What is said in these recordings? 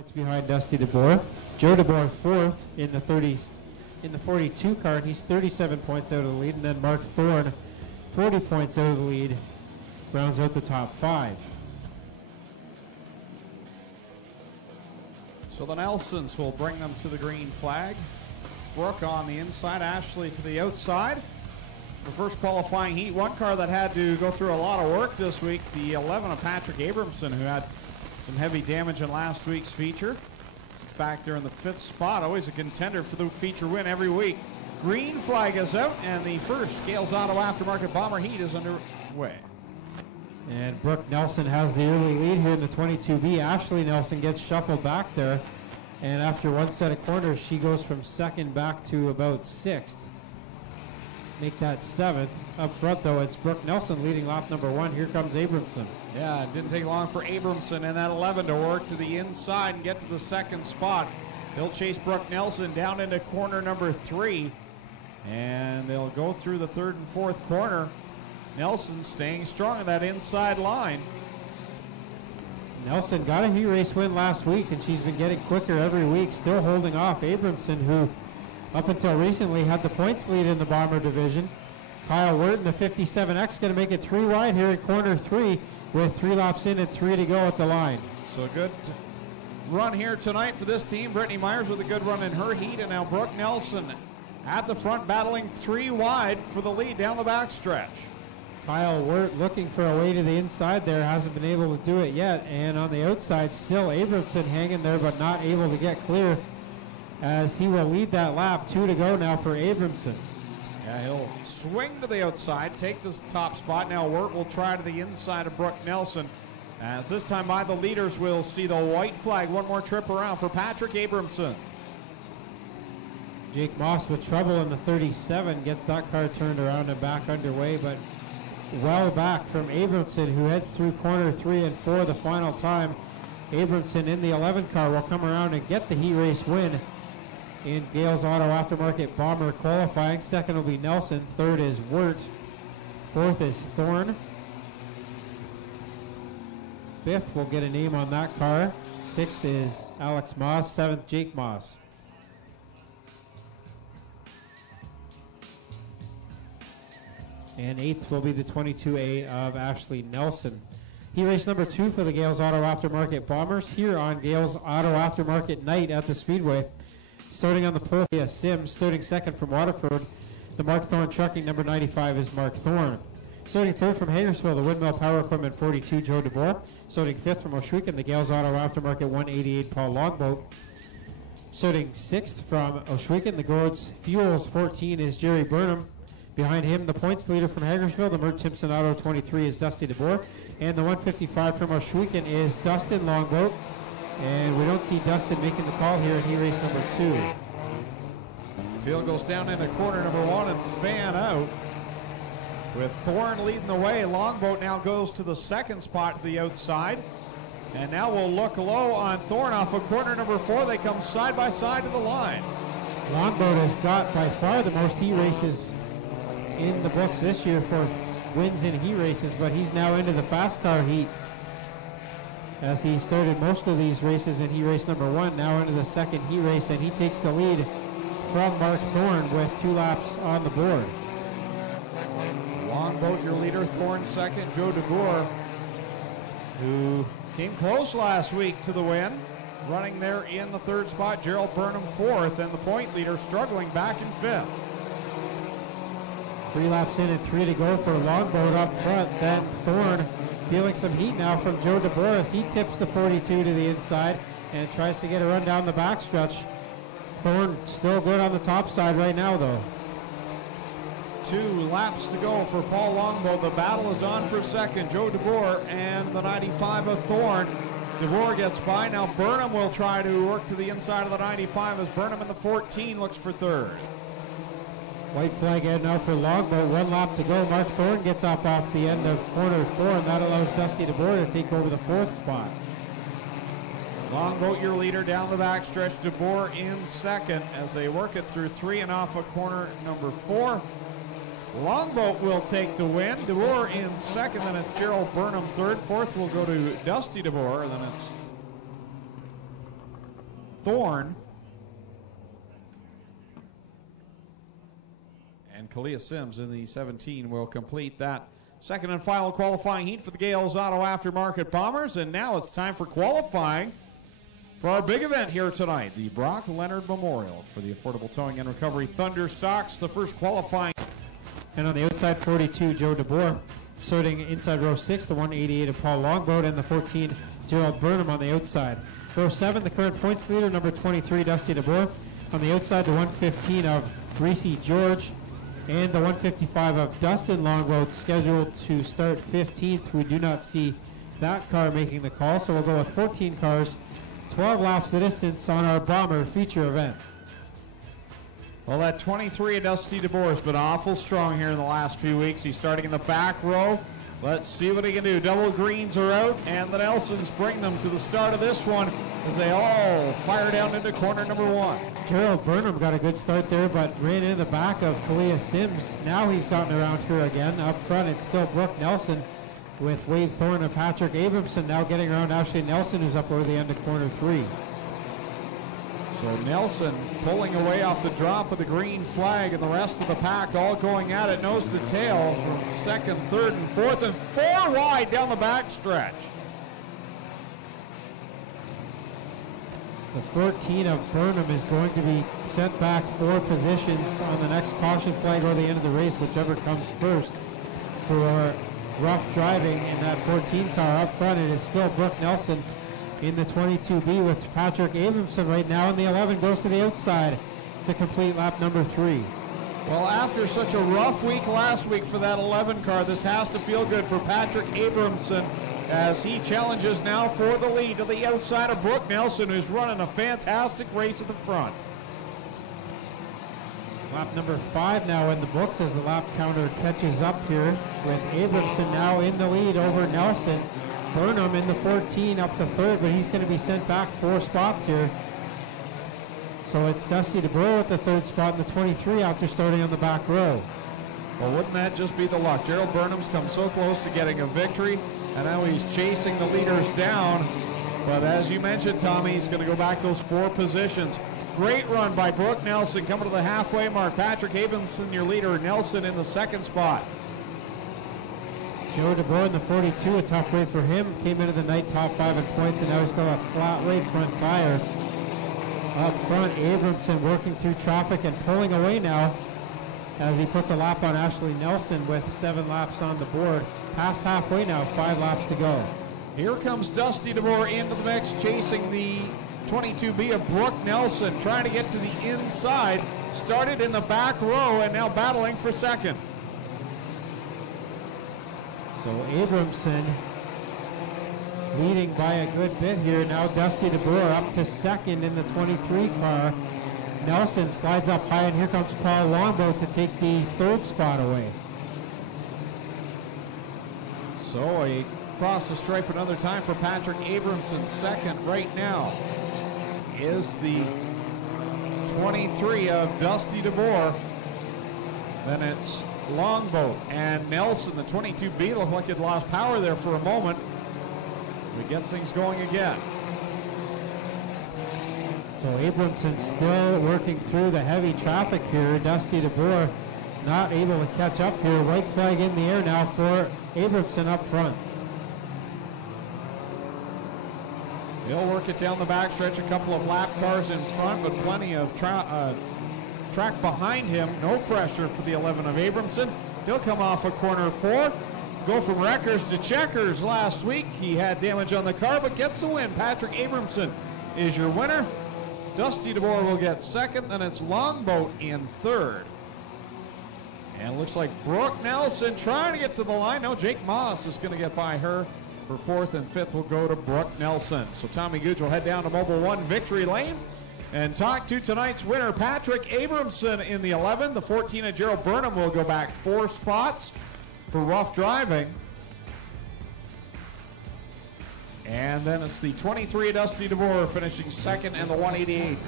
It's behind Dusty DeBoer. Joe DeBoer fourth in the 42 car, and he's 37 points out of the lead. And then Mark Thorne, 40 points out of the lead, rounds out the top five. So the Nelsons will bring them to the green flag. Brooke on the inside, Ashley to the outside. The first qualifying heat, one car that had to go through a lot of work this week, the 11 of Patrick Abramson, who had some heavy damage in last week's feature. It's back there in the fifth spot, always a contender for the feature win every week. Green flag is out, and the first Gales Auto Aftermarket Bomber heat is underway. And Brooke Nelson has the early lead here in the 22B. Ashley Nelson gets shuffled back there, and after one set of corners, she goes from second back to about sixth. Make that seventh. Up front, though, it's Brooke Nelson leading lap number one. Here comes Abramson. Yeah, it didn't take long for Abramson and that 11 to work to the inside and get to the second spot. They'll chase Brooke Nelson down into corner number three, and they'll go through the third and fourth corner. Nelson staying strong in that inside line. Nelson got a heat race win last week, and she's been getting quicker every week, still holding off Abramson, who up until recently had the points lead in the Bomber division. Kyle Wirt in the 57X going to make it three wide here in corner three with 3 laps in and 3 to go at the line. So a good run here tonight for this team. Brittany Myers with a good run in her heat, and now Brooke Nelson at the front battling 3 wide for the lead down the backstretch. Kyle Wirt looking for a way to the inside there, hasn't been able to do it yet, and on the outside still Abramson hanging there but not able to get clear, as he will lead that lap. 2 to go now for Abramson. Yeah, he'll swing to the outside, take this top spot. Now Wirt will try to the inside of Brooke Nelson, as this time by the leaders will see the white flag. One more trip around for Patrick Abramson. Jake Moss with trouble in the 37 gets that car turned around and back underway, but well back from Abramson, who heads through corner 3 and 4 the final time. Abramson in the 11 car will come around and get the heat race win in Gales Auto Aftermarket Bomber qualifying. Second will be Nelson. Third is Wirt. Fourth is Thorne. Fifth will get a name on that car. Sixth is Alex Moss. Seventh, Jake Moss. And eighth will be the 22A of Ashley Nelson. Heat race number 2 for the Gales Auto Aftermarket Bombers here on Gales Auto Aftermarket Night at the Speedway. Starting on the pole, Sims. Starting second from Waterford, the Mark Thorne Trucking number 95 is Mark Thorne. Starting third from Hagersville, the Windmill Power Equipment 42, Joe DeBoer. Starting fifth from Oshwegan, the Gales Auto Aftermarket 188, Paul Longboat. Starting sixth from Oshwegan, the Gourds Fuels 14 is Jerry Burnham. Behind him, the points leader from Hagersville, the Mert Timpson Auto 23 is Dusty DeBoer. And the 155 from Oshwegan is Dustin Longboat. And we don't see Dustin making the call here in heat race number 2. Field goes down into corner number 1 and fan out. With Thorne leading the way, Longboat now goes to the second spot to the outside. And now we'll look low on Thorne off of corner number 4. They come side by side to the line. Longboat has got by far the most heat races in the books this year for wins in heat races, but he's now into the fast car heat, as he started most of these races in heat race number 1, now into the second heat race, and he takes the lead from Mark Thorne with 2 laps on the board. Longboat, your leader, Thorne second, Joe DeBoer, who came close last week to the win, running there in the third spot. Gerald Burnham fourth, and the point leader struggling back in fifth. 3 laps in and 3 to go for Longboat up front. Then Thorne feeling some heat now from Joe DeBoer as he tips the 42 to the inside and tries to get a run down the backstretch. Thorne still good on the top side right now, though. 2 laps to go for Paul Longboat. The battle is on for second. Joe DeBoer and the 95 of Thorne. DeBoer gets by. Now Burnham will try to work to the inside of the 95 as Burnham in the 14 looks for third. White flag out now for Longboat. 1 lap to go. Mark Thorne gets up off the end of corner 4, and that allows Dusty DeBoer to take over the 4th spot. Longboat, your leader down the backstretch. DeBoer in second as they work it through 3 and off of corner number 4. Longboat will take the win. DeBoer in second, then it's Gerald Burnham third. Fourth will go to Dusty DeBoer, and then it's Thorne. And Kalia Sims in the 17 will complete that second and final qualifying heat for the Gales Auto Aftermarket Bombers. And now it's time for qualifying for our big event here tonight, the Brock Leonard Memorial for the Affordable Towing and Recovery Thunder Stocks. The first qualifying. And on the outside, 42, Joe DeBoer. Starting inside row 6, the 188 of Paul Longboat, and the 14, Gerald Burnham on the outside. Row 7, the current points leader, number 23, Dusty DeBoer. On the outside, the 115 of Reese George, and the 155 of Dustin Longboat, scheduled to start 15th. We do not see that car making the call, so we'll go with 14 cars, 12 laps the distance on our Bomber feature event. Well, that 23 of Dusty DeBoer has been awful strong here in the last few weeks. He's starting in the back row. Let's see what he can do. Double greens are out, and the Nelsons bring them to the start of this one as they all fire down into corner number 1. Gerald Burnham got a good start there, but ran in the back of Kalia Sims. Now he's gotten around here again. Up front, it's still Brooke Nelson with Wade Thorne and Patrick Abramson now getting around Ashley Nelson, who's up over the end of corner 3. So Nelson pulling away off the drop of the green flag, and the rest of the pack all going at it nose to tail from second, third, and fourth, and 4 wide down the back stretch. The 14 of Burnham is going to be sent back 4 positions on the next caution flag or the end of the race, whichever comes first, for rough driving in that 14 car. Up front, it is still Brooke Nelson in the 22B with Patrick Abramson right now, and the 11 goes to the outside to complete lap number 3. Well, after such a rough week last week for that 11 car, this has to feel good for Patrick Abramson as he challenges now for the lead to the outside of Brooke Nelson, who's running a fantastic race at the front. Lap number 5 now in the books as the lap counter catches up here with Abramson now in the lead over Nelson. Burnham in the 14 up to third, but he's going to be sent back 4 spots here. So it's Dusty DeBoer at the third spot in the 23 after starting on the back row. Well, wouldn't that just be the luck? Gerald Burnham's come so close to getting a victory, and now he's chasing the leaders down. But as you mentioned, Tommy, he's going to go back those 4 positions. Great run by Brooke Nelson coming to the halfway mark. Patrick Abramson, your leader. Nelson in the second spot. Joe DeBoer in the 42, a tough race for him. Came into the night top 5 in points, and now he's got a flat right front tire. Up front, Abramson working through traffic and pulling away now as he puts a lap on Ashley Nelson with 7 laps on the board. Past halfway now, 5 laps to go. Here comes Dusty DeBoer into the mix, chasing the 22B of Brooke Nelson, trying to get to the inside. Started in the back row and now battling for second. So Abramson leading by a good bit here. Now Dusty DeBoer up to second in the 23 car. Nelson slides up high, and here comes Paul Longboat to take the third spot away. So he crossed the stripe another time for Patrick Abramson. Second right now is the 23 of Dusty DeBoer. Then it's Longboat and Nelson. The 22B looked like it lost power there for a moment. He gets things going again. So Abramson still working through the heavy traffic here. Dusty DeBoer not able to catch up here. White flag in the air now for Abramson up front. He'll work it down the backstretch. A couple of lap cars in front, but plenty of track behind him. No pressure for the 11 of Abramson. He'll come off of corner 4. Go from wreckers to checkers last week. He had damage on the car, but gets the win. Patrick Abramson is your winner. Dusty DeBoer will get second. Then it's Longboat in third. And it looks like Brooke Nelson trying to get to the line. No, Jake Moss is going to get by her. For fourth and fifth will go to Brooke Nelson. So Tommy Gooch will head down to Mobile 1 Victory Lane and talk to tonight's winner, Patrick Abramson in the 11. The 14 of Gerald Burnham will go back 4 spots for rough driving. And then it's the 23 of Dusty DeBoer finishing second, and the 188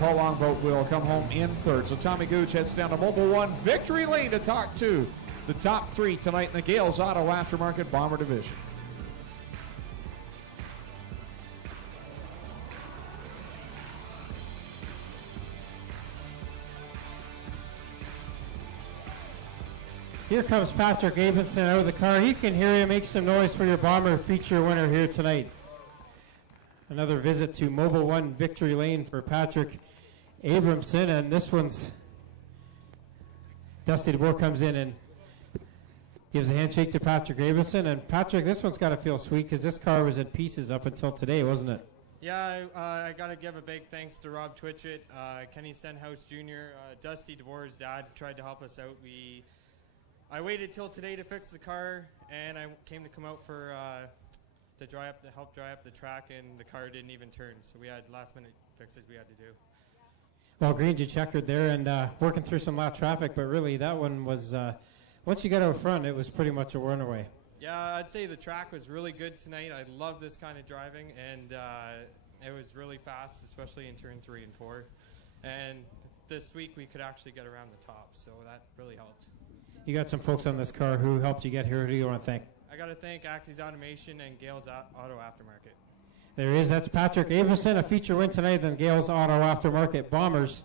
Paul Longboat will come home in third. So Tommy Gooch heads down to Mobile 1 Victory Lane to talk to the top 3 tonight in the Gales Auto Aftermarket Bomber Division. Here comes Patrick Abramson out of the car. You can hear him. Make some noise for your Bomber feature winner here tonight. Another visit to Mobile One Victory Lane for Patrick Abramson, and this one's Dusty DeBoer comes in and gives a handshake to Patrick Abramson. And Patrick, this one's got to feel sweet because this car was in pieces up until today, wasn't it? Yeah, I got to give a big thanks to Rob Twitchett, Kenny Stenhouse Jr., Dusty DeBoer's dad tried to help us out. I waited till today to fix the car, and I came to come out for to help dry up the track, and the car didn't even turn. So we had last-minute fixes we had to do. Well, Green, you checkered there and working through some lap traffic, but really that one was, once you got out front, it was pretty much a runaway. Yeah, I'd say the track was really good tonight. I love this kind of driving, and it was really fast, especially in turn 3 and 4. And this week we could actually get around the top, so that really helped. You got some folks on this car who helped you get here. Who do you want to thank? I got to thank Axie's Automation and Gale's Auto Aftermarket. There he is. That's Patrick Abramson, a feature win tonight in Gale's Auto Aftermarket Bombers.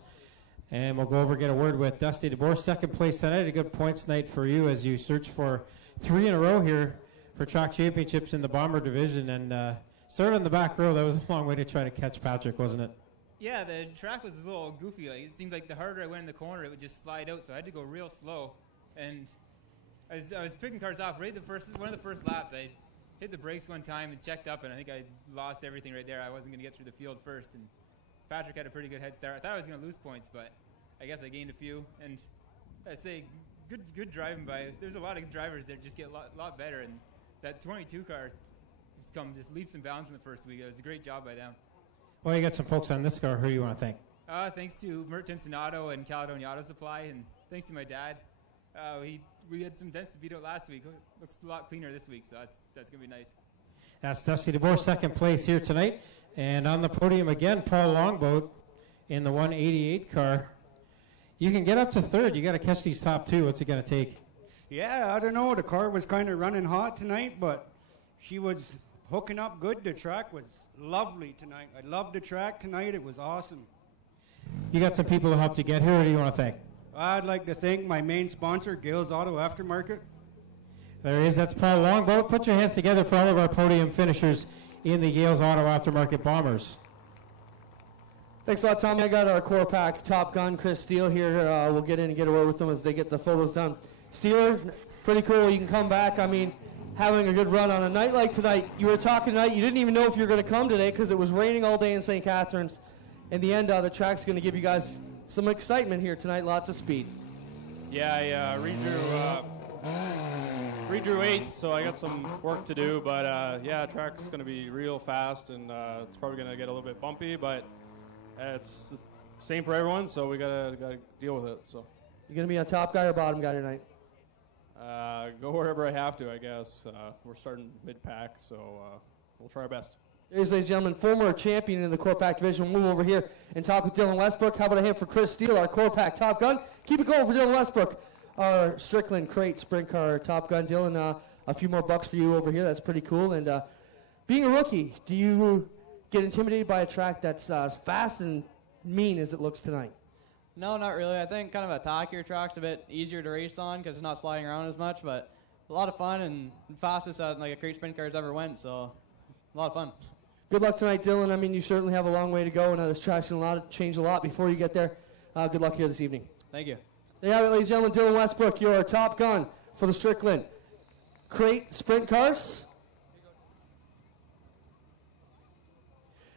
And we'll go over and get a word with Dusty DeBoer. Second place tonight. A good points night for you as you search for 3 in a row here for track championships in the Bomber division. And started on the back row. That was a long way to try to catch Patrick, wasn't it? Yeah, the track was a little goofy. Like, it seemed like the harder I went in the corner, it would just slide out. So I had to go real slow. And I was picking cars off right one of the first laps. I hit the brakes one time and checked up, and I think I lost everything right there. I wasn't going to get through the field first, and Patrick had a pretty good head start. I thought I was going to lose points, but I guess I gained a few. And I say, good driving by. There's a lot of drivers that just get a lot better, and that 22 car just leaps and bounds in the first week. It was a great job by them. Well, you got some folks on this car. Who do you want to thank? Thanks to Mert Timpson Auto and Caledonia Auto Supply, and thanks to my dad. We had some dents to beat out last week. Looks a lot cleaner this week, so that's going to be nice. That's Dusty DeBoer, second place here tonight. And on the podium again, Paul Longboat in the 188 car. You can get up to third. You got to catch these top 2. What's it going to take? Yeah, I don't know. The car was kind of running hot tonight, but she was hooking up good. The track was lovely tonight. I loved the track tonight. It was awesome. You got some people who helped you get here. Who do you want to thank? I'd like to thank my main sponsor, Gale's Auto Aftermarket. There he is. That's Paul Longboat. Put your hands together for all of our podium finishers in the Gale's Auto Aftermarket Bombers. Thanks a lot, Tommy. I got our core pack Top Gun, Chris Steele here. We'll get in and get a word with them as they get the photos done. Steeler, pretty cool. You can come back. I mean, having a good run on a night like tonight. You were talking tonight. You didn't even know if you were going to come today because it was raining all day in St. Catharines. In the end, the track's going to give you guys some excitement here tonight, lots of speed. Yeah, I redrew 8th, so I got some work to do, but yeah, track's going to be real fast, and it's probably going to get a little bit bumpy, but it's the same for everyone, so we gotta deal with it. So you going to be on top guy or bottom guy tonight? Go wherever I have to, I guess. We're starting mid-pack, so we'll try our best. Here's, ladies and gentlemen, former champion in the Core Pack division. We'll move over here and talk with Dylan Westbrook. How about a hand for Chris Steele, our Core Pack Top Gun? Keep it going for Dylan Westbrook, our Strickland Crate Sprint Car Top Gun. Dylan, a few more bucks for you over here. That's pretty cool. And being a rookie, do you get intimidated by a track that's as fast and mean as it looks tonight? No, not really. I think kind of a tackier track's a bit easier to race on because it's not sliding around as much, but a lot of fun and fastest like a crate sprint car's ever went, so a lot of fun. Good luck tonight, Dylan. I mean, you certainly have a long way to go, and this track's going to change a lot before you get there. Good luck here this evening. Thank you. There you have it, ladies and gentlemen. Dylan Westbrook, your Top Gun for the Strickland Crate Sprint Cars.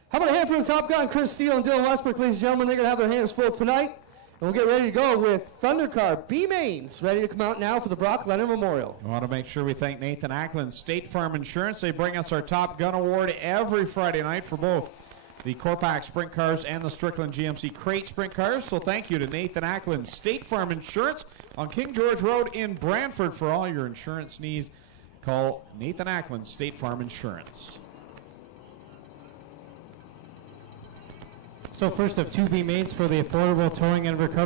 How about a hand for the Top Gun, Chris Steele and Dylan Westbrook, ladies and gentlemen. They're going to have their hands full tonight. And we'll get ready to go with Thundercar B-Mains, ready to come out now for the Brock Leonard Memorial. I want to make sure we thank Nathan Ackland, State Farm Insurance. They bring us our Top Gun Award every Friday night for both the Corpac Sprint Cars and the Strickland GMC Crate Sprint Cars. So thank you to Nathan Ackland, State Farm Insurance on King George Road in Brantford for all your insurance needs. Call Nathan Ackland, State Farm Insurance. So first of 2 B-Mains for the Affordable Towing and Recovery.